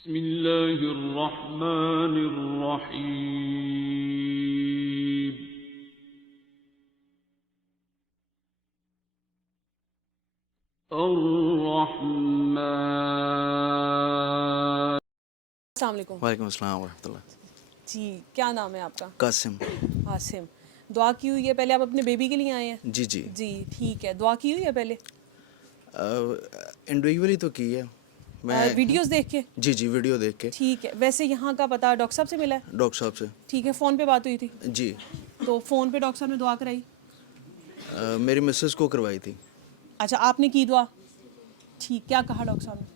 بسم اللہ الرحمن الرحیم الرحمن. السلام علیکم. وعلیکم السلام ورحمۃ اللہ. جی کیا نام ہے آپ کا؟ قاسم. قاسم. دعا کی ہوئی ہے پہلے؟ آپ اپنے بیبی کے لیے آئے ہیں؟ جی جی جی ٹھیک ہے. دعا کی ہوئی ہے پہلے؟ انڈیویجولی تو کی ہے میں. ویڈیوز دیکھ کے؟ جی جی ویڈیو دیکھ کے. ٹھیک ہے. ویسے یہاں کا پتہ ڈاکٹر صاحب سے ملا ہے؟ ڈاکٹر صاحب سے. ٹھیک ہے. فون پہ بات ہوئی تھی؟ جی. تو فون پہ ڈاکٹر صاحب نے دعا کرائی؟ میری مسز کو کروائی تھی. اچھا آپ نے کی دعا؟ ٹھیک. کیا کہا ڈاکٹر صاحب نے؟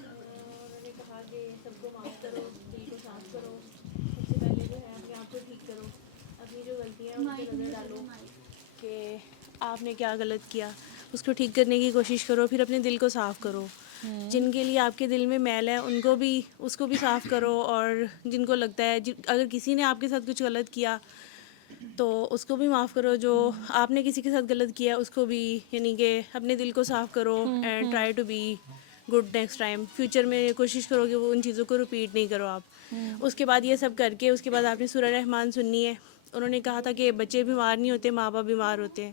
انہوں نے کہا کہ سب کو معاف کرو، دل کو صاف کرو، سب سے پہلے جو ہے اپنے آپ کو ٹھیک کرو، اپنی جو غلطیاں ہیں ان پہ نظر ڈالو کہ آپ نے کیا غلط کیا، اس کو ٹھیک کرنے کی کوشش کرو، پھر اپنے دل کو صاف کرو. جن کے لیے آپ کے دل میں میل ہے ان کو بھی اس کو بھی صاف کرو، اور جن کو لگتا ہے اگر کسی نے آپ کے ساتھ کچھ غلط کیا تو اس کو بھی معاف کرو. جو آپ نے کسی کے ساتھ غلط کیا اس کو بھی، یعنی کہ اپنے دل کو صاف کرو and try to be good next time. Future میں کوشش کرو کہ وہ ان چیزوں کو رپیٹ نہیں کرو آپ. اس کے بعد یہ سب کر کے اس کے بعد آپ نے سورہ رحمان سننی ہے. انہوں نے کہا تھا کہ بچے بیمار نہیں ہوتے، ماں باپ بیمار ہوتے ہیں.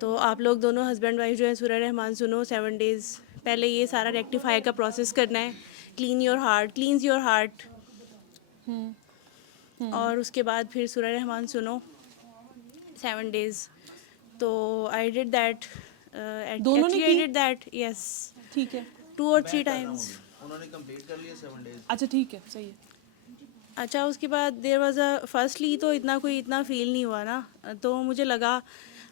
تو آپ لوگ دونوں ہسبینڈ وائف جو ہے سورہ رحمان سنو 7 days. پہلے یہ سارا ریکٹیفائی کا پروسیس کرنا ہے. Clean your heart, cleanse your heart. اور اس کے بعد پھر سورہ رحمان سنو 7 days. تو آئی ڈڈ دیٹ. دونوں نے ایکچولی آئی کی؟ ڈڈ دیٹ یس ٹھیک ہے. 2 or 3 times. انہوں نے کمپلیٹ کر لیا 7 days. اچھا ٹھیک ہے. صحیح ہے. اچھا اس کے بعد دیر واز اے فرسٹلی تو اتنا فیل نہیں ہوا نا. تو مجھے لگا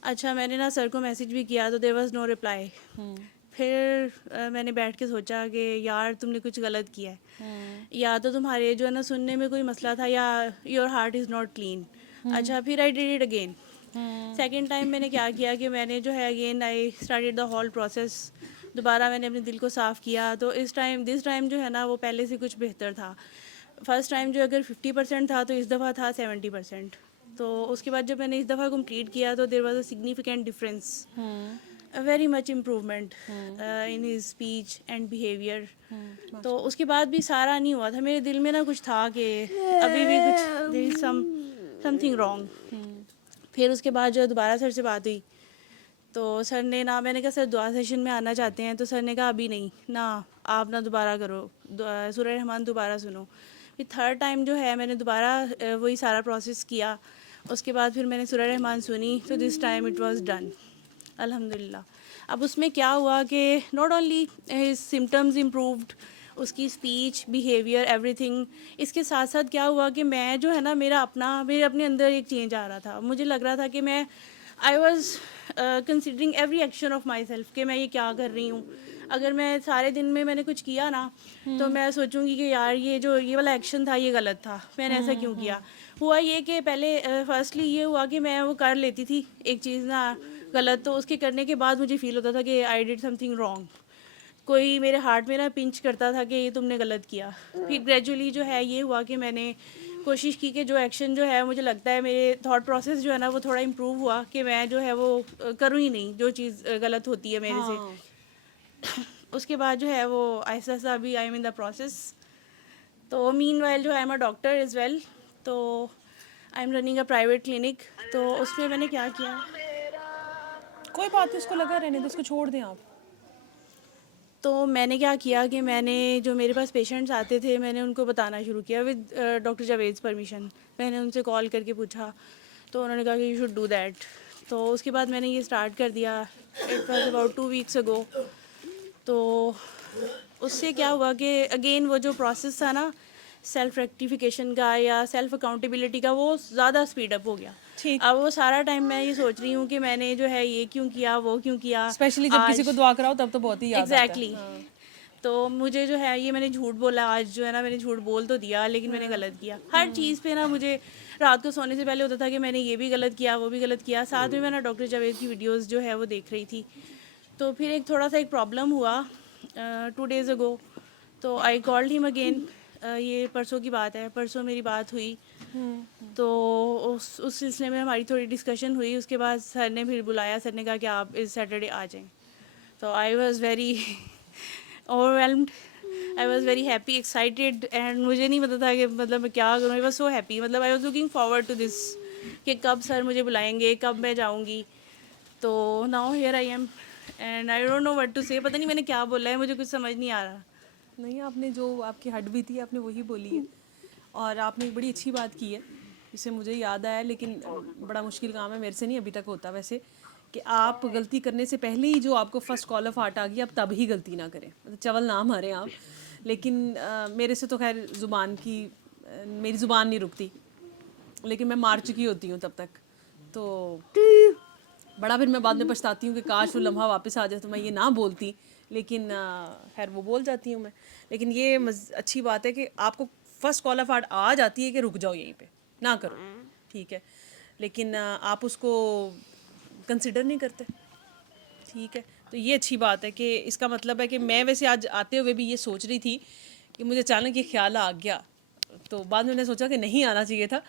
اچھا، میں نے نا سر کو میسیج بھی کیا تو دیر واز نو رپلائی. پھر میں نے بیٹھ کے سوچا کہ یار تم نے کچھ غلط کیا ہے، یا تو تمہارے جو ہے نا سننے میں کوئی مسئلہ تھا، یا your heart is not clean. اچھا پھر I did it again. Second time میں نے کیا کیا کہ میں نے جو ہے again I started the whole process. دوبارہ میں نے اپنے دل کو صاف کیا. تو دس ٹائم جو ہے نا وہ پہلے سے کچھ بہتر تھا. فرسٹ ٹائم جو اگر 50% تھا تو اس دفعہ تھا 70%. تو اس کے بعد جب میں نے اس دفعہ کمپلیٹ کیا تو there was a significant difference, very much improvement in his speech and behaviour. تو اس کے بعد بھی سارا نہیں ہوا تھا. میرے دل میں نا کچھ تھا کہ ابھی بھی کچھ دیر از سم تھنگ رانگ. پھر اس کے بعد جو دوبارہ سر سے بات ہوئی تو سر نے نا، میں نے کہا سر دعا سیشن میں آنا چاہتے ہیں، تو سر نے کہا ابھی نہیں نا، آپ نا دوبارہ کرو سورہ رحمان دوبارہ سنو. پھر تھرڈ ٹائم جو ہے میں نے دوبارہ وہی سارا پروسیس کیا. اس کے بعد پھر میں نے سورہ رحمان سنی تو دس ٹائم اٹ واز ڈن الحمد للہ. اب اس میں کیا ہوا کہ not only his symptoms improved, اس کی اسپیچ، بیہیویئر، ایوری تھنگ. اس کے ساتھ ساتھ کیا ہوا کہ میں جو ہے نا میرے اپنے اندر ایک چینج آ رہا تھا. مجھے لگ رہا تھا کہ میں I was considering every action of my self کہ میں یہ کیا کر رہی ہوں. اگر میں سارے دن میں نے کچھ کیا نا تو میں سوچوں گی کہ یار یہ والا ایکشن تھا یہ غلط تھا، میں نے ایسا کیوں کیا. ہوا یہ کہ پہلے فرسٹلی یہ ہوا کہ میں وہ کر لیتی تھی ایک چیز نا غلط، تو اس کے کرنے کے بعد مجھے فیل ہوتا تھا کہ I did some thing wrong. کوئی میرے ہارٹ میں نا پنچ کرتا تھا کہ یہ تم نے غلط کیا. پھر گریجولی جو ہے یہ ہوا کہ میں نے کوشش کی کہ جو ایکشن جو ہے مجھے لگتا ہے میرے تھاٹ پروسیس جو ہے نا وہ تھوڑا امپروو ہوا کہ میں جو ہے وہ کروں ہی نہیں جو چیز غلط ہوتی ہے میرے سے. اس کے بعد جو ہے وہ آہستہ آہستہ ابھی I am in the process. تو مین وائل جو I am a doctor as well. تو I am running a private clinic. تو اس میں نے کیا کیا، کوئی بات نہیں، اس کو لگا رہنے دیں، اس کو چھوڑ دیں آپ. تو میں نے کیا کیا کہ میں نے جو میرے پاس پیشنٹس آتے تھے میں نے ان کو بتانا شروع کیا ود ڈاکٹر جاوید's پرمیشن. میں نے ان سے کال کر کے پوچھا تو انہوں نے کہا کہ یو شوڈ ڈو دیٹ. تو اس کے بعد میں نے یہ اسٹارٹ کر دیا. It was about 2 weeks ago. تو اس سے کیا ہوا کہ اگین وہ جو پروسیس تھا نا سیلف ریکٹیفیکیشن کا یا سیلف اکاؤنٹیبلٹی کا وہ زیادہ اسپیڈ اپ ہو گیا. ٹھیک. اب وہ سارا ٹائم میں یہ سوچ رہی ہوں کہ میں نے جو ہے یہ کیوں کیا، وہ کیوں کیا. اسپیشلی جب کسی کو دعا کراؤ تب تو بہت ہی یاد آتا ہے. ایگزیکٹلی. تو مجھے جو ہے یہ میں نے جھوٹ بولا آج جو ہے نا، میں نے جھوٹ بول تو دیا لیکن میں نے غلط کیا. ہر چیز پہ نا مجھے رات کو سونے سے پہلے ہوتا تھا کہ میں نے یہ بھی غلط کیا، وہ بھی غلط کیا. ساتھ میں نا ڈاکٹر جاوید کی ویڈیوز جو ہے وہ دیکھ رہی تھی. تو پھر ایک تھوڑا سا ایک پرابلم ہوا 2 days ago. تو آئی کالڈ ہم اگین. یہ پرسوں کی بات ہے، پرسوں میری بات ہوئی. تو اس سلسلے میں ہماری تھوڑی ڈسکشن ہوئی. اس کے بعد سر نے پھر بلایا. سر نے کہا کہ آپ اس سیٹرڈے آ جائیں. تو I was very over whelmed. I was very happy excited and مجھے نہیں پتا تھا کہ مطلب میں کیا کروں. آئی واز سو ہیپی, مطلب I was looking forward to this کہ کب سر مجھے بلائیں گے, کب میں جاؤں گی. تو now here I am and I don't know what to say. پتہ نہیں میں نے کیا بولا ہے, مجھے کچھ سمجھ نہیں آ رہا. نہیں, آپ نے جو آپ کی ہٹ بھی تھی آپ نے وہی بولی ہے, اور آپ نے ایک بڑی اچھی بات کی ہے جس سے مجھے یاد آیا, لیکن بڑا مشکل کام ہے, میرے سے نہیں ابھی تک ہوتا ویسے, کہ آپ غلطی کرنے سے پہلے ہی جو آپ کو فرسٹ کال آف ہارٹ آ گئی آپ تب ہی غلطی نہ کریں, چول نہ ماریں آپ. لیکن میرے سے تو خیر میری زبان نہیں رکتی, لیکن میں مار چکی ہوتی ہوں تب تک. تو بڑا پھر میں بعد میں پچھتاتی ہوں کہ کاش وہ لمحہ واپس آ جائے تو میں یہ نہ بولتی, لیکن خیر وہ بول جاتی ہوں میں. لیکن یہ اچھی بات ہے کہ آپ کو فرسٹ کال آف ہارٹ آ جاتی ہے کہ رک جاؤ یہیں پہ, نہ کرو, ٹھیک ہے, لیکن آپ اس کو کنسیڈر نہیں کرتے, ٹھیک ہے. تو یہ اچھی بات ہے کہ اس کا مطلب ہے کہ میں ویسے آج آتے ہوئے بھی یہ سوچ رہی تھی کہ مجھے اچانک یہ خیال آ گیا, تو بعد میں نے سوچا کہ نہیں آنا چاہیے تھا.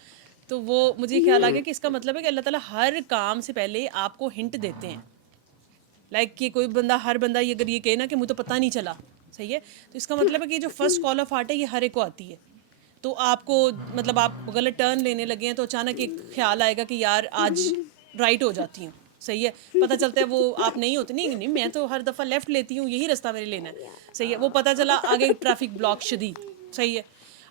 تو وہ مجھے خیال آ گیا کہ اس کا مطلب ہے کہ اللہ تعالیٰ ہر کام سے پہلے آپ کو ہنٹ دیتے ہیں. لائک کہ کوئی بندہ, ہر بندہ یہ اگر یہ کہے نا کہ مجھے تو پتہ نہیں چلا, صحیح ہے, تو اس کا مطلب ہے کہ جو فرسٹ کال آف ہارٹ ہے یہ ہر ایک کو آتی ہے. تو آپ کو مطلب آپ غلط ٹرن لینے لگے ہیں تو اچانک ایک خیال آئے گا کہ یار آج رائٹ ہو جاتی ہوں, صحیح ہے. پتہ چلتا ہے وہ آپ نہیں ہوتے, نہیں میں تو ہر دفعہ لیفٹ لیتی ہوں, یہی رستہ میرے لینا ہے, صحیح ہے. وہ پتہ چلا آگے ٹریفک بلاک شدید, صحیح ہے.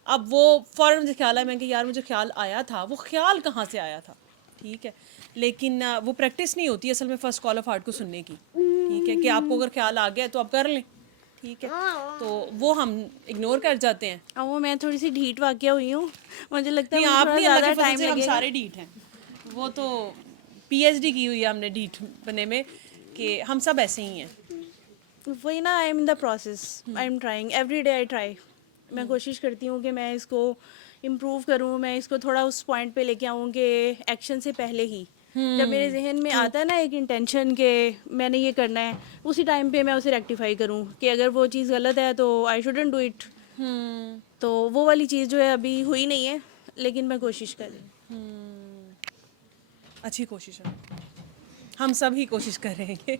اب وہ فوراً مجھے خیال آیا, میں کہ یار مجھے خیال آیا تھا, وہ خیال کہاں سے آیا تھا, ٹھیک ہے. لیکن وہ پریکٹس نہیں ہوتی اصل میں فرسٹ کال آف ہارٹ کو سننے کی, ٹھیک ہے, کہ آپ کو اگر خیال آ گیا تو آپ کر لیں, ٹھیک ہے. تو وہ ہم اگنور کر جاتے ہیں. اب وہ میں تھوڑی سی ڈھیٹ واقعہ ہوئی ہوں, مجھے لگتا ہے نہیں, مجھے آپ تھوڑا نہیں, اللہ زیادہ کے فضل ٹائم سے ہم لگے گا. سارے ڈھیٹ ہیں, وہ تو پی ایچ ڈی کی ہوئی ہے ہم نے ڈھیٹ بننے میں, کہ ہم سب ایسے ہی ہیں. وہی نا, I am in the process, I am trying every day, I try. میں کوشش کرتی ہوں کہ میں اس کو امپروو کروں, میں اس کو تھوڑا اس پوائنٹ پہ لے کے آؤں کہ ایکشن سے پہلے ہی جب میرے ذہن میں آتا ہے نا ایک انٹینشن کہ میں نے یہ کرنا ہے, اسی ٹائم پہ میں اسے ریکٹیفائی کروں کہ اگر وہ چیز غلط ہے تو آئی شوڈنٹ ڈو اٹ. تو وہ والی چیز جو ہے ابھی ہوئی نہیں ہے, لیکن میں کوشش کر رہی ہوں. اچھی کوشش ہے, ہم سب ہی کوشش کر رہے ہیں.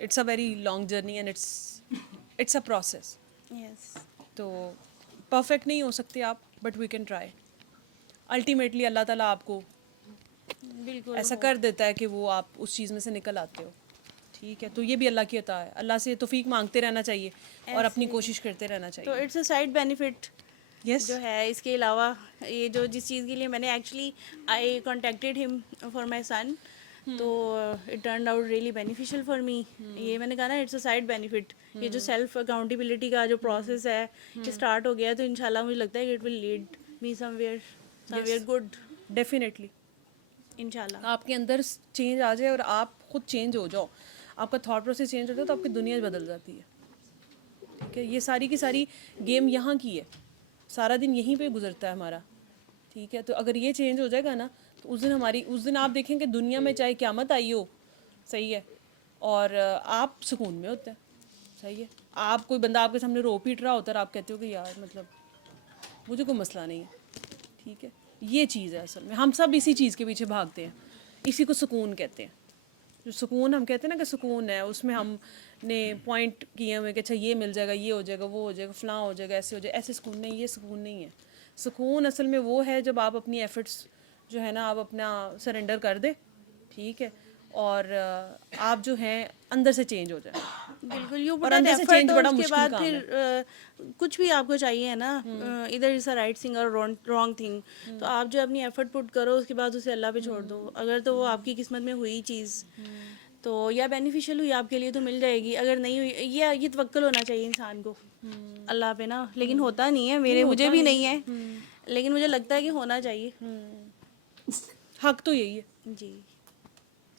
It's a very long journey and it's a process. Yes, تو پرفیکٹ نہیں ہو سکتے آپ, but we can try. Ultimately اللہ تعالیٰ آپ کو بالکل ایسا کر دیتا ہے کہ وہ آپ اس چیز میں سے نکل آتے ہو, ٹھیک ہے. تو یہ بھی اللہ کی عطا ہے, اللہ سے توفیق مانگتے رہنا چاہیے اور اپنی کوشش کرتے رہنا تو چاہیے. اٹس اے سائڈ بینیفٹ یس, جو ہے. اس کے علاوہ یہ جو جس چیز کے لیے میں نے ایکچولی آئی کانٹیکٹیڈ ہم فار مائی سن, تو it turned out really beneficial for me. یہ میں نے کہا نا اٹس اے سائڈ بینیفٹ. یہ جو سیلف اکاؤنٹیبلٹی کا جو پروسیس ہے یہ اسٹارٹ ہو گیا, تو ان شاء اللہ مجھے لگتا ہے کہ it will lead me somewhere good, definitely. ان شاء اللہ. آپ کے اندر چینج آ جائے اور آپ خود چینج ہو جاؤ, آپ کا تھاٹ پروسیس چینج ہو جائے تو آپ کی دنیا بدل جاتی ہے, ٹھیک ہے. یہ ساری کی ساری گیم یہاں کی ہے, سارا دن یہیں پہ گزرتا ہے ہمارا, ٹھیک ہے. تو اگر یہ چینج ہو جائے گا نا تو اس دن آپ دیکھیں کہ دنیا میں چاہے قیامت آئی ہو, صحیح ہے, اور آپ سکون میں ہوتے ہیں, صحیح ہے. آپ کوئی بندہ آپ کے سامنے رو پیٹ رہا ہوتا ہے اور آپ کہتے ہو کہ یار مطلب مجھے کوئی مسئلہ نہیں ہے, ٹھیک ہے. یہ چیز ہے اصل میں, ہم سب اسی چیز کے پیچھے بھاگتے ہیں, اسی کو سکون کہتے ہیں. جو سکون ہم کہتے ہیں نا کہ سکون ہے, اس میں ہم نے پوائنٹ کیے ہوئے کہ اچھا یہ مل جائے گا, یہ ہو جائے گا, وہ ہو جائے گا, فلاں ہو جائے گا, ایسے ہو جائے گا. ایسے سکون نہیں, یہ سکون نہیں ہے. سکون اصل میں وہ ہے جب آپ اپنی ایفرٹس جو ہے نا آپ اپنا سرنڈر کر دیں, ٹھیک ہے, اور آپ جو ہیں اندر سے چینج ہو جائیں. بالکل, یو اور پٹ ان اندر سے ایفرٹ, چینج اور بڑا اس کے مشکل بعد کام پھر کچھ بھی آپ کو چاہیے نا, ادھر از اے رائٹ تھنگ اور رانگ تھنگ, تو آپ جو اپنی ایفرٹ پٹ کرو اس کے بعد اسے اللہ پہ چھوڑ دو. اگر تو وہ آپ کی قسمت میں ہوئی چیز تو یا بینیفیشیل ہوئی آپ کے لیے تو مل جائے گی, اگر نہیں ہوئی یہ توکل ہونا چاہیے انسان کو اللہ پہ نا. لیکن ہوتا نہیں ہے, مجھے بھی نہیں ہے, لیکن مجھے لگتا ہے کہ ہونا چاہیے. حق تو یہی ہے, جی,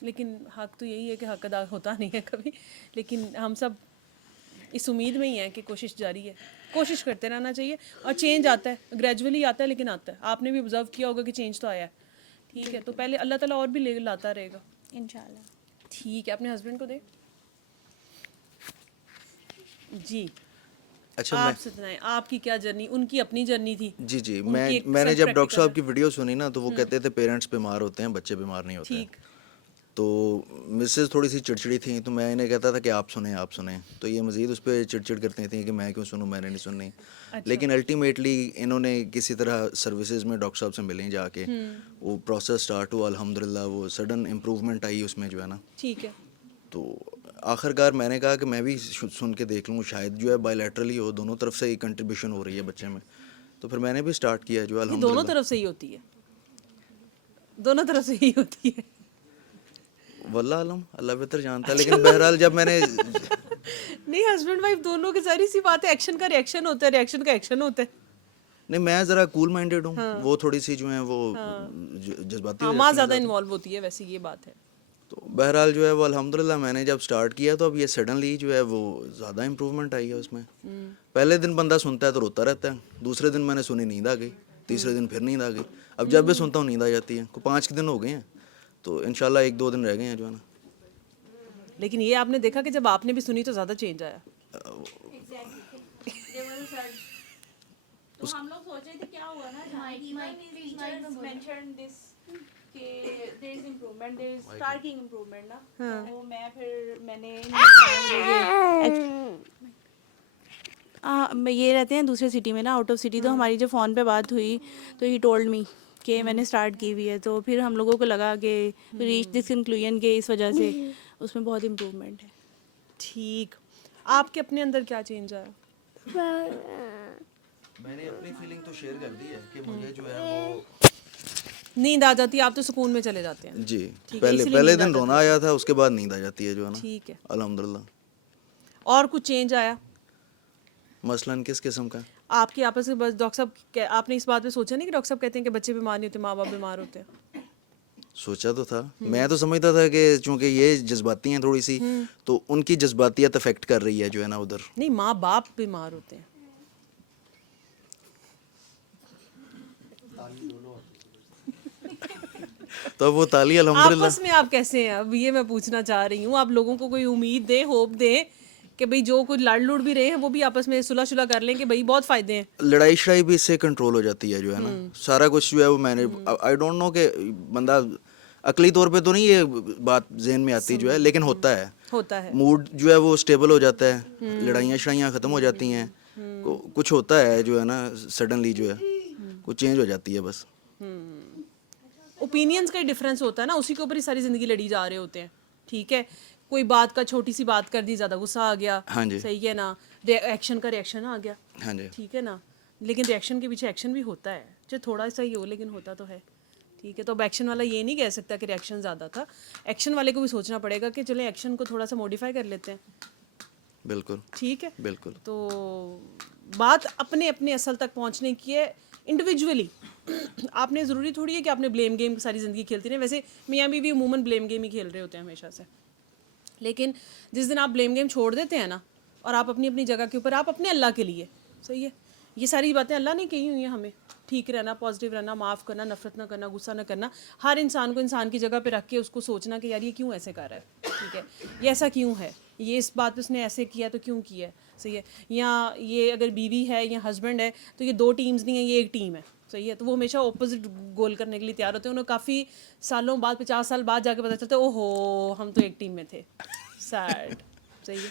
لیکن حق تو یہی ہے کہ حق ادا ہوتا نہیں ہے کبھی. لیکن ہم سب اس امید میں ہی ہیں کہ کوشش جاری ہے, کوشش کرتے رہنا چاہیے. اور چینج آتا ہے, گریجولی آتا ہے, لیکن آتا ہے. آپ نے بھی آبزرو کیا ہوگا کہ چینج تو آیا ہے, ٹھیک ہے. تو پہلے اللہ تعالیٰ اور بھی لے لاتا رہے گا, انشاءاللہ. ٹھیک ہے. اپنے ہسبینڈ کو دے. جی, اچھا آپ سنائیں آپ کی کیا جرنی, ان کی اپنی جرنی تھی. جی میں نے جب ڈاکٹر صاحب کی ویڈیو سنی نا تو وہ کہتے تھے پیرنٹس بیمار ہوتے ہیں, بچے بیمار نہیں ہوتے. ٹھیک, تو مسز تھوڑی سی چڑچڑی تھیں تو میں انہیں کہتا تھا کہ آپ سنیں, تو یہ مزید اس پہ چڑچڑ کرتی تھیں کہ میں کیوں سنوں, میں نے نہیں سننی. لیکن الٹیمیٹلی انہوں نے کسی طرح سروسز میں ڈاکٹر صاحب سے ملیں جا کے, وہ پروسیس اسٹارٹ ہوا, الحمدللہ وہ سڈن امپروومنٹ آئی اس میں جو ہے نا. ٹھیک ہے. تو آخر کار میں نے کہا کہ میں بھی سن کے دیکھ لوں, شاید جو ہے بائیلیٹرلی ہو, دونوں طرف سے ہی کنٹریبیوشن ہو رہی ہے بچے میں. تو پھر میں نے بھی اسٹارٹ کیا جو الحمدللہ. دونوں طرف سے ہی ہوتی ہے, دونوں طرف سے ہی ہوتی ہے. واللہ علم, اللہ بہتر جانتا ہے. لیکن بہرحال جب میں نے نہیں, ہسبینڈ وائف دونوں کی ظاہری سی بات ہے, ایکشن کا ریئیکشن ہوتا ہے, ریئیکشن کا ایکشن ہوتا ہے. نہیں, میں ذرا کول مائنڈیڈ ہوں, وہ تھوڑی سی جو ہیں وہ جذباتی ماں زیادہ انوالو ہوتی ہے, ویسے یہ بات ہے. تو بہرحال جو ہے وہ الحمدللہ میں نے جب سٹارٹ کیا تو اب یہ سڈنلی جو ہے وہ زیادہ امپروومنٹ آئی ہے اس میں. پہلے دن بندہ سنتا ہے تو روتا رہتا ہے, دوسرے دن میں نے سنی نیند آ گئی, تیسرے دن پھر نیند آ گئی, اب جب بھی سنتا ہوں نیند آ جاتی ہے. 5 دن ہو گئے ہیں, تو انشاءاللہ 1-2 دن رہ گئے ہیں جو ہے نا. لیکن یہ آپ نے دیکھا کہ جب آپ نے بھی سنی تو زیادہ چینج آیا. تو ہم لوگ سوچ رہے تھے کیا ہوا نا, یہ رہتے ہیں دوسرے سٹی میں نا, آؤٹ آف سٹی. تو ہماری جب فون پہ بات ہوئی تو ہی ٹولڈ می کہ میں نے اسٹارٹ کی ہوئی ہے. تو پھر ہم لوگوں کو لگا کہ ریچ دس کنکلوژن کہ اس وجہ سے اس میں بہت امپروومنٹ ہے. ٹھیک, آپ کے اپنے اندر کیا چینج آیا؟ میں نے اپنی فیلنگ تو شیئر کر دی ہے کہ مجھے جو ہے وہ نیند آ جاتی ہے, آپ تو سکون میں چلے جاتے ہیں. جی, پہلے دن رونا آیا تھا, اس کے بعد نیند آ جاتی ہے جو ہے نا. ٹھیک ہے. الحمدللہ. اور کچھ چینج آیا مثلاً کس قسم کا؟ آپ کی آپس میں؟ بس ڈاکٹر صاحب, آپ نے اس بات پہ سوچا نہیں کہ ڈاکٹر صاحب کہتے ہیں کہ بچے بیمار نہیں ہوتے, ماں باپ بیمار ہوتے ہیں؟ سوچا تو تھا, میں تو سمجھتا تھا کہ چونکہ یہ جذباتی ہیں تھوڑی سی, تو ان کی جذباتیت افیکٹ کر رہی ہے جو ہے نا ادھر. نہیں, ماں باپ بیمار ہوتے ہیں. تو وہ تالی الحمدللہ. آپس میں آپ کیسے ہیں, اب یہ میں پوچھنا چاہ رہی ہوں. آپ لوگوں کو کوئی امید دیں, ہوپ دیں کہ بھئی جو کچھ لڑ لڑ بھی رہے ہیں وہ بھی آپس میں صلح شلح کر لیں کہ بھئی بہت فائدے ہیں. لڑائی شڑائی بھی اس سے کنٹرول ہو جاتی ہے جو ہے نا. سارا کچھ جو ہے وہ میں نے, آئی ڈونٹ نو کہ بندہ عقلی طور پہ تو نہیں یہ بات ذہن میں آتی جو ہے, لیکن ہوتا ہے. موڈ جو ہے وہ اسٹیبل ہو جاتا ہے, لڑائیاں شڑائیاں ختم ہو جاتی ہیں, کچھ ہوتا ہے جو ہے نا سڈنلی جو ہے کچھ چینج ہو جاتی ہے بس. اوپینینس کا ڈفرینس ہوتا ہے نا, اسی کے اوپر ہی ساری زندگی لڑی جا رہے ہوتے ہیں. ٹھیک ہے, کوئی بات کا چھوٹی سی بات کر دی, زیادہ غصہ آ گیا, صحیح ہے نا, ایکشن کا ریئیکشن آ گیا. ہاں جی, ٹھیک ہے نا. لیکن ریئیکشن کے پیچھے ایکشن بھی ہوتا ہے, چاہے تھوڑا سا ہی ہو لیکن ہوتا تو ہے. ٹھیک ہے, تو اب ایکشن والا یہ نہیں کہہ سکتا کہ ریئیکشن زیادہ تھا. ایکشن والے کو بھی سوچنا پڑے گا کہ چلیں ایکشن کو تھوڑا سا موڈیفائی کر لیتے ہیں. بالکل ٹھیک ہے, بالکل. تو بات اپنے اپنے اصل تک پہنچنے کی ہے انڈیویجولی. آپ نے ضروری تھوڑی ہے کہ آپ نے بلیم گیم ساری زندگی کھیلتی رہے. ویسے میاں بیوی عموماً بلیم گیم ہی کھیل رہے ہوتے ہیں ہمیشہ سے. لیکن جس دن آپ بلیم گیم چھوڑ دیتے ہیں نا, اور آپ اپنی اپنی جگہ کے اوپر, آپ اپنے اللہ کے لیے, صحیح ہے, یہ ساری باتیں اللہ نے کہی ہوئی ہیں ہمیں, ٹھیک رہنا, پازیٹیو رہنا, معاف کرنا, نفرت نہ کرنا, غصہ نہ کرنا, ہر انسان کو انسان کی جگہ پہ رکھ کے اس کو سوچنا کہ یار یہ کیوں ایسے کر رہا ہے, ٹھیک ہے, یہ ایسا کیوں ہے, یہ اس بات پہ اس نے ایسے کیا تو کیوں کیا ہے, صحیح ہے. یا یہ اگر بیوی ہے یا ہسبینڈ ہے تو یہ 2 ٹیمز نہیں ہیں, یہ ایک ٹیم ہے, صحیح ہے. تو وہ ہمیشہ اپوزٹ گول کرنے کے لیے تیار ہوتے ہیں. انہیں کافی سالوں بعد, 50 سال بعد جا کے پتہ چلتا ہے او ہو ہم تو ایک ٹیم میں تھے. سیڈ, صحیح ہے.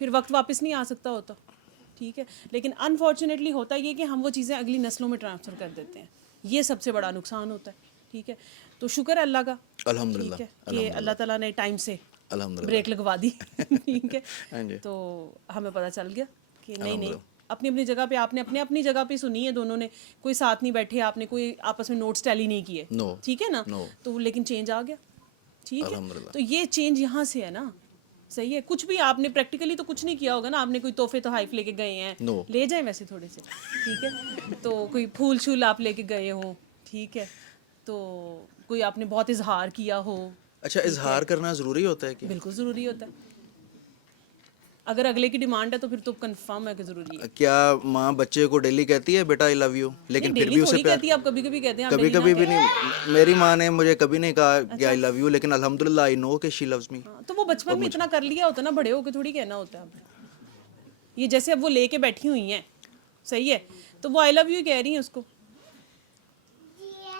پھر وقت واپس نہیں آ سکتا ہوتا. ٹھیک ہے, لیکن انفارچونیٹلی ہوتا یہ کہ ہم وہ چیزیں اگلی نسلوں میں ٹرانسفر کر دیتے ہیں. یہ سب سے بڑا نقصان ہوتا ہے. ٹھیک ہے, تو شکر ہے اللہ کا, الحمدللہ, ٹھیک ہے, کہ اللہ تعالیٰ نے ٹائم سے الحمدللہ بریک لگوا دی. ٹھیک ہے, تو ہمیں پتہ چل گیا کہ نہیں اپنی اپنی جگہ پہ آپ نے اپنی جگہ پہ سنی ہے دونوں نے, کوئی ساتھ نہیں بیٹھے, آپ نے کوئی آپس میں نوٹس ٹیلی نہیں کیے, ٹھیک ہے نا, تو لیکن چینج آ گیا. ٹھیک ہے, تو یہ چینج یہاں سے ہے نا, صحیح ہے. کچھ بھی آپ نے پریکٹیکلی تو کچھ نہیں کیا ہوگا نا, آپ نے کوئی تحفے تحائف لے کے گئے ہیں, لے جائیں ویسے تھوڑے سے, ٹھیک ہے, تو کوئی پھول شول آپ لے کے گئے ہوں, ٹھیک ہے, تو کوئی آپ نے بہت اظہار کیا ہو. اچھا, اظہار کرنا ضروری ہوتا ہے کہ؟ بالکل ضروری ہوتا ہے. اگر اگلے کی ڈیمانڈ ہے تو پھر تو کنفرم ہے کہ ضروری ہے. کیا ماں بچے کو ڈیلی کہتی ہے بیٹا آئی لو یو, لیکن پھر بھی اسے پیار؟ کہتی ہے, آپ کبھی کبھی کہتے ہیں, کبھی کبھی بھی نہیں. میری ماں نے مجھے کبھی نہیں کہا کہ آئی لو یو, لیکن الحمدللہ آئی نو کہ شی لوز می. تو وہ بچپن میں اتنا کر لیا ہوتا نا, بڑے ہو کے تھوڑی کہنا ہوتا ہے. یہ جیسے اب وہ لے کے بیٹھی ہوئی ہیں, صحیح ہے, تو وہ آئی لو یو کہہ رہی ہیں اس کو.